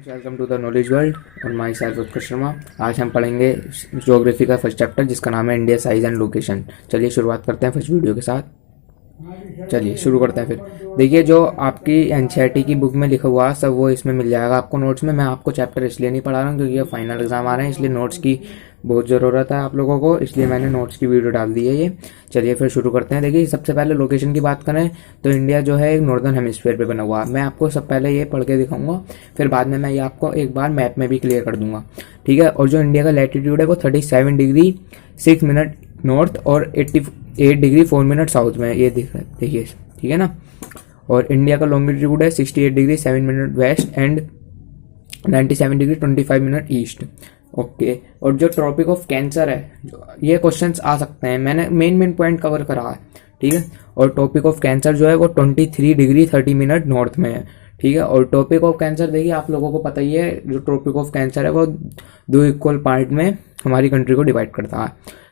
Welcome to the knowledge world और my self उत्कर्ष शर्मा। आज हम पढ़ेंगे ज्योग्राफी का फर्स्ट चैप्टर जिसका नाम है इंडिया साइज एंड लोकेशन। चलिए शुरुआत करते हैं फर्स्ट वीडियो के साथ। चलिए शुरू करते हैं। फिर देखिए, जो आपकी एनसीईआरटी की बुक में लिखा हुआ सब वो इसमें मिल जाएगा आपको नोट्स में। मैं आपको चैप्टर इसलिए नहीं पढ़ा रहा हूँ क्योंकि ये फाइनल एग्जाम आ रहे हैं, इसलिए नोट्स की बहुत ज़रूरत है आप लोगों को, इसलिए मैंने नोट्स की वीडियो डाल दी है ये। चलिए फिर शुरू करते हैं। देखिए, सबसे पहले लोकेशन की बात करें तो इंडिया जो है एक नॉर्दर्न हेमिस्फीयर पे बना हुआ है। मैं आपको सब पहले ये पढ़ के दिखाऊंगा, फिर बाद में मैं ये आपको एक बार मैप में भी क्लियर कर दूंगा, ठीक है। और जो इंडिया का लैटिट्यूड है वो 37 डिग्री 6 मिनट नॉर्थ और 88 डिग्री 4 मिनट साउथ में, ये देखिए, ठीक है ना। और इंडिया का लॉन्गिट्यूड है 68 degree 7 minute west and 97 degree 25 minute east, okay. और जो ट्रॉपिक ऑफ कैंसर है, ये क्वेश्चंस आ सकते हैं, मैंने मेन पॉइंट कवर करा है, ठीक है। और टॉपिक ऑफ कैंसर जो है वो 23 डिग्री 30 मिनट नॉर्थ में है, ठीक है। और टॉपिक ऑफ कैंसर देखिए, आप लोगों को पता ही है, जो टॉपिक ऑफ कैंसर है वो 2 इक्वल पार्ट में हमारी कंट्री को डिवाइड करता है,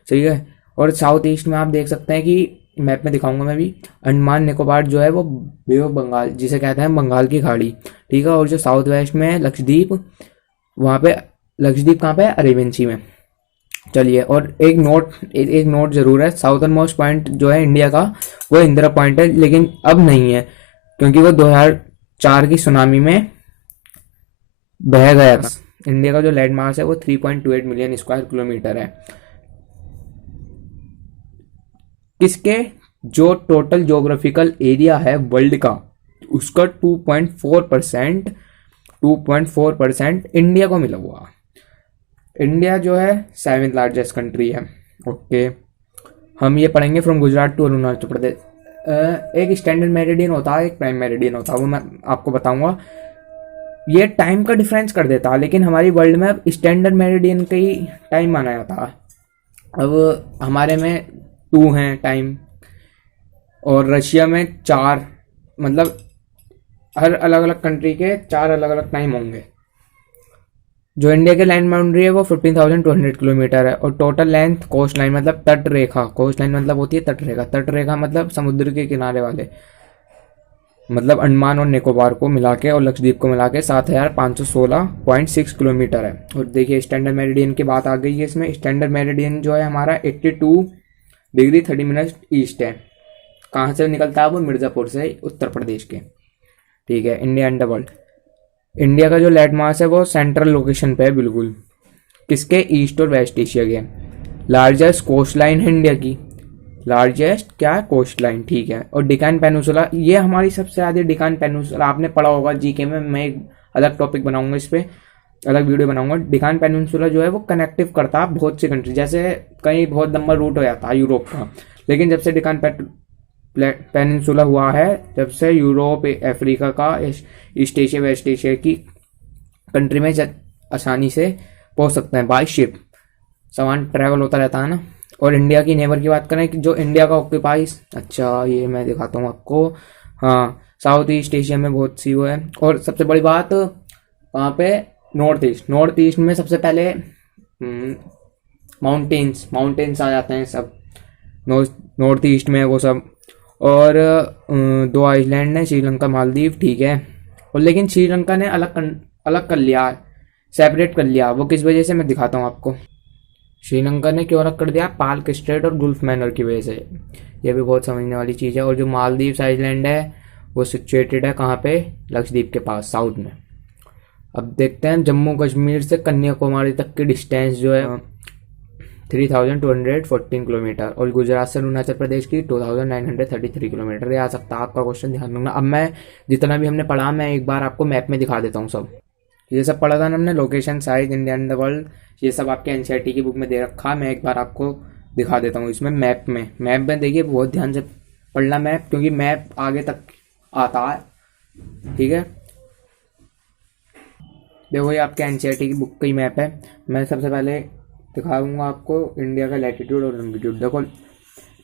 सही है। और साउथ ईस्ट में आप देख सकते हैं कि मैप में दिखाऊंगा मैं भी, अंडमान निकोबार जो है वो बे ऑफ बंगाल जिसे कहते हैं बंगाल की खाड़ी, ठीक है। और जो साउथ वेस्ट में है लक्षद्वीप, वहाँ पे लक्षद्वीप कहाँ पे है, अरेबियन सी में। चलिए, और एक नोट जरूर है, साउथर्न मोस्ट पॉइंट जो है इंडिया का वो इंदिरा पॉइंट है, लेकिन अब नहीं है क्योंकि वो 2004 की सुनामी में बह गया था। इंडिया का जो लैंड मास है वो 3.28 मिलियन स्क्वायर किलोमीटर है। इसके जो टोटल ज्योग्राफिकल एरिया है वर्ल्ड का, उसका 2.4% इंडिया को मिला हुआ। इंडिया जो है 7th लार्जेस्ट कंट्री है, ओके। हम ये पढ़ेंगे फ्रॉम गुजरात टू अरुणाचल प्रदेश। एक स्टैंडर्ड मेरिडियन होता है, एक प्राइम मेरिडियन होता है, वो मैं आपको बताऊंगा। ये टाइम का डिफरेंस कर देता है, लेकिन हमारी वर्ल्ड में अब स्टैंडर्ड मेरिडियन का ही टाइम माना जाता है। अब हमारे में 2 हैं टाइम, और रशिया में 4, मतलब हर अलग अलग कंट्री के 4 अलग अलग टाइम होंगे। जो इंडिया के लैंड बाउंड्री है वो 15,200 किलोमीटर है। और टोटल लेंथ कोस्ट लाइन मतलब तट रेखा, कोस्ट लाइन मतलब होती है तट रेखा, तट रेखा मतलब समुद्र के किनारे वाले, मतलब अंडमान और निकोबार को मिला के और लक्षद्वीप को मिला के 7,516.6 किलोमीटर है। और देखिए, स्टैंडर्ड मेरिडियन की बात आ गई है इसमें। स्टैंडर्ड मेरिडियन जो है हमारा 82 डिग्री 30 मिनट ईस्ट है। कहाँ से निकलता है वो, मिर्ज़ापुर से, उत्तर प्रदेश के, ठीक है। India and the world, India का जो लैंड मास है वो सेंट्रल लोकेशन पे है बिल्कुल, किसके, ईस्ट और वेस्ट एशिया के। लार्जेस्ट कोस्ट लाइन है इंडिया की, लार्जेस्ट क्या है, कोस्ट लाइन, ठीक है। और डिकान पेनिनसुला, ये हमारी सबसे ज़्यादा, डिकान पेनिनसुला आपने पढ़ा होगा जीके में, मैं एक अलग टॉपिक बनाऊंगा, इस पर अलग वीडियो बनाऊंगा। डिकान पेनिनसुला जो है वो कनेक्टिव करता है बहुत सी कंट्री, जैसे कहीं बहुत लंबा रूट हो जाता है यूरोप का, लेकिन जब से डिकान पेनिनसुला हुआ है, जब से यूरोप, अफ्रीका का, ईस्ट एशिया, वेस्ट एशिया की कंट्री में आसानी से पहुंच सकते हैं बाय शिप, सामान ट्रैवल होता रहता है ना। और इंडिया की नेबर की बात करें कि जो इंडिया का ऑक्यूपाइज, अच्छा ये मैं दिखाता हूँ आपको, हाँ, साउथ ईस्ट एशिया में बहुत सी वो है। और सबसे बड़ी बात वहाँ पे नॉर्थ ईस्ट में सबसे पहले माउंटेन्स आ जाते हैं सब, नॉर्थ ईस्ट में वो सब। और 2 आइलैंड है, श्रीलंका, मालदीव, ठीक है। और लेकिन श्रीलंका ने अलग कर लिया, सेपरेट कर लिया, वो किस वजह से मैं दिखाता हूँ आपको। श्रीलंका ने क्यों अलग कर दिया, पाल्क स्ट्रेट और गुल्फ मैनर की वजह से, ये भी बहुत समझने वाली चीज़ है। और जो मालदीव्स आइलैंड है वो सिचुएटेड है कहाँ पे, लक्षद्वीप के पास, साउथ में। अब देखते हैं जम्मू कश्मीर से कन्याकुमारी तक की डिस्टेंस जो है 3,214 किलोमीटर, और गुजरात से अरुणाचल प्रदेश की 2,933 किलोमीटर। ये आ सकता है आपका क्वेश्चन, ध्यान रखना। अब मैं जितना भी हमने पढ़ा, मैं एक बार आपको मैप में दिखा देता हूँ सब। ये सब पढ़ा था ना हमने, location, size, India and the world, ये सब आपके एनसीईआरटी की बुक में दे रखा है। मैं एक बार आपको दिखा देता हूँ इसमें मैप में देखिए, बहुत ध्यान से पढ़ना मैप, क्योंकि मैप आगे तक आता है, ठीक है। देखो, ये आपके एनसीईआरटी की बुक का ही मैप है। मैं सबसे पहले दिखाऊंगा आपको इंडिया का लैटिट्यूड और लॉन्गिट्यूड। देखो,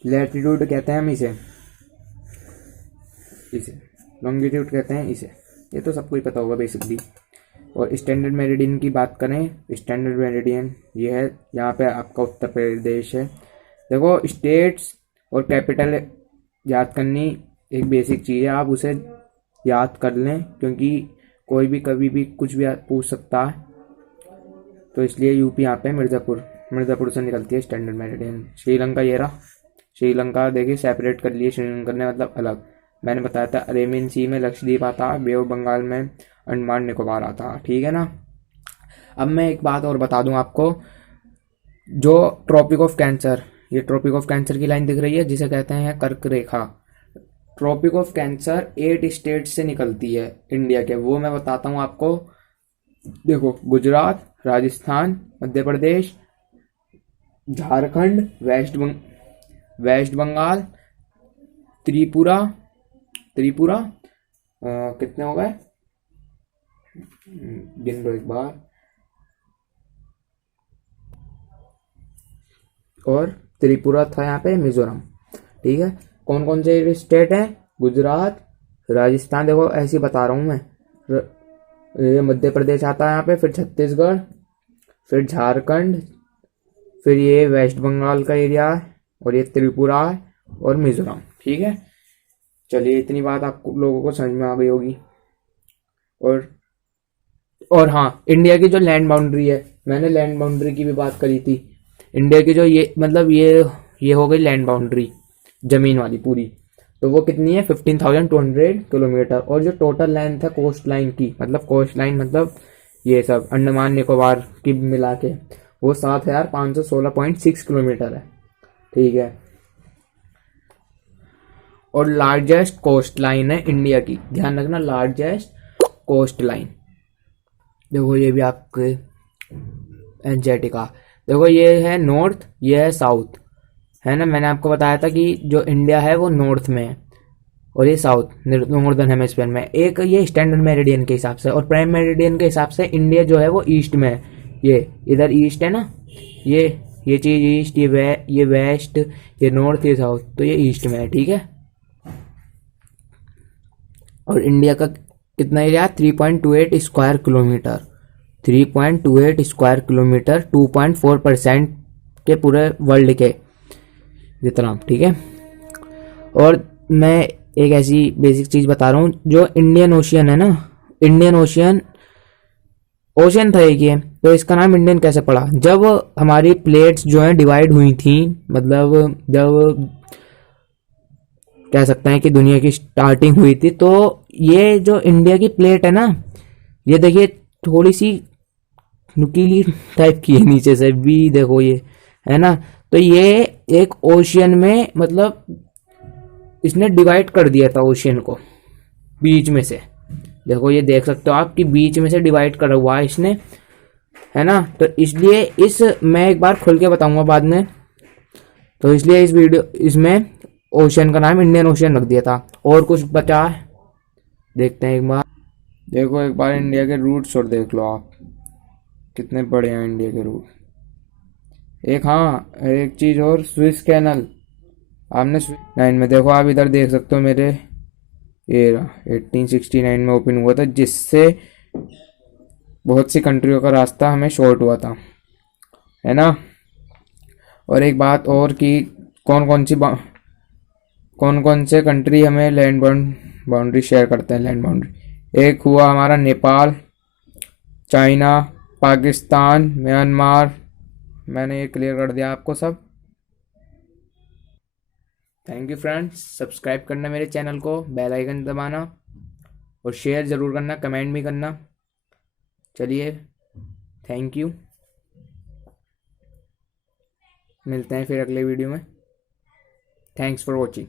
लैटिट्यूड कहते हैं हम इसे लॉन्गिट्यूड कहते हैं इसे, ये तो सबको ही पता होगा बेसिकली। और स्टैंडर्ड मेरिडियन की बात करें, स्टैंडर्ड मेरिडियन ये है, यहाँ पे आपका उत्तर प्रदेश है। देखो, स्टेट्स और कैपिटल याद करनी एक बेसिक चीज़ है, आप उसे याद कर लें, क्योंकि कोई भी कभी भी कुछ भी पूछ सकता है, तो इसलिए यूपी यहाँ पे मिर्ज़ापुर से निकलती है स्टैंडर्ड मेरिडियन। श्रीलंका ये रहा, श्रीलंका देखिए सेपरेट कर लिए श्रीलंका ने, मतलब अलग। मैंने बताया था अरेबियन सी में लक्षद्वीप आता है, बे ऑफ बंगाल में अंडमान निकोबार आता है, ठीक है ना। अब मैं एक बात और बता दूं आपको, जो ट्रॉपिक ऑफ कैंसर, ये ट्रॉपिक ऑफ कैंसर की लाइन दिख रही है जिसे कहते हैं कर्क रेखा। ट्रॉपिक ऑफ कैंसर 8 स्टेट से निकलती है इंडिया के, वो मैं बताता हूँ आपको। देखो, गुजरात, राजस्थान, मध्य प्रदेश, झारखंड, वेस्ट बंगाल, त्रिपुरा, त्रिपुरा कितने हो गए, गिन लो एक बार, और त्रिपुरा था यहाँ पे, मिजोरम, ठीक है। कौन कौन से स्टेट हैं, गुजरात, राजस्थान, देखो ऐसे ही बता रहा हूँ मैं, ये मध्य प्रदेश आता है यहाँ पे, फिर छत्तीसगढ़, फिर झारखंड, फिर ये वेस्ट बंगाल का एरिया है, और ये त्रिपुरा है, और मिजोरम, ठीक है। चलिए, इतनी बात आप लोगों को समझ में आ गई होगी। और हाँ, इंडिया की जो लैंड बाउंड्री है, मैंने लैंड बाउंड्री की भी बात करी थी। इंडिया की जो ये मतलब ये हो गई लैंड बाउंड्री, जमीन वाली पूरी, तो वो कितनी है 15,200 किलोमीटर। और जो टोटल लाइन था कोस्ट लाइन की, मतलब कोस्ट लाइन मतलब ये सब अंडमान निकोबार की मिला के, वो 7,516.6 किलोमीटर है, ठीक है। और लार्जेस्ट कोस्ट लाइन है इंडिया की, ध्यान रखना, लार्जेस्ट कोस्ट लाइन। देखो ये भी आपके एंजेटिका, देखो ये है नॉर्थ, ये है साउथ, है ना। मैंने आपको बताया था कि जो इंडिया है वो नॉर्थ में है, और ये साउथ नॉर्दर्न हेमिस्फीयर में। एक ये स्टैंडर्ड मेरिडियन के हिसाब से, और प्राइम मेरिडियन के हिसाब से इंडिया जो है वो ईस्ट में है। ये इधर ईस्ट है ना, ये चीज़ ईस्ट, ये वेस्ट, ये नॉर्थ, ये साउथ, तो ये ईस्ट में है, ठीक है। और इंडिया का कितना area, 3.28 square kilometre, 3.28 square kilometre, 2.4% के पूरे वर्ल्ड के जितना, ठीक है। और मैं एक ऐसी बेसिक चीज़ बता रहा हूँ, जो इंडियन ओशियन है ना, इंडियन ओशियन था एक ये, तो इसका नाम इंडियन कैसे पड़ा, जब हमारी प्लेट्स जो हैं डिवाइड हुई थी, मतलब जब कह सकते हैं कि दुनिया की स्टार्टिंग हुई थी, तो ये जो इंडिया की प्लेट है ना, ये देखिए थोड़ी सी नुकीली टाइप की है नीचे से भी, देखो ये है ना, तो ये एक ओशियन में, मतलब इसने डिवाइड कर दिया था ओशियन को बीच में से। देखो ये देख सकते हो आप कि बीच में से डिवाइड करा हुआ है इसने, है ना। तो इसलिए मैं एक बार खुल के बताऊंगा बाद में, तो इसलिए इस वीडियो इसमें ओशियन का नाम इंडियन ओशियन रख दिया था। और कुछ बचा है, देखते हैं एक बार। देखो एक बार इंडिया के रूट्स और देख लो आप, कितने बड़े हैं इंडिया के रूट। एक हाँ, एक चीज़ और, स्विस कैनल आपने 9 में देखो, आप इधर देख सकते हो मेरे, ये 1869 में ओपन हुआ था, जिससे बहुत सी कंट्रियों का रास्ता हमें शॉर्ट हुआ था, है ना। और एक बात और कि कौन कौन से कंट्री हमें लैंड बाउंड्री शेयर करते हैं, लैंड बाउंड्री। एक हुआ हमारा नेपाल, चाइना, पाकिस्तान, म्यांमार, मैंने ये क्लियर कर दिया आपको सब। थैंक यू फ्रेंड्स, सब्सक्राइब करना मेरे चैनल को, बेल आइकन दबाना, और शेयर ज़रूर करना, कमेंट भी करना। चलिए, थैंक यू, मिलते हैं फिर अगले वीडियो में। Thanks for watching.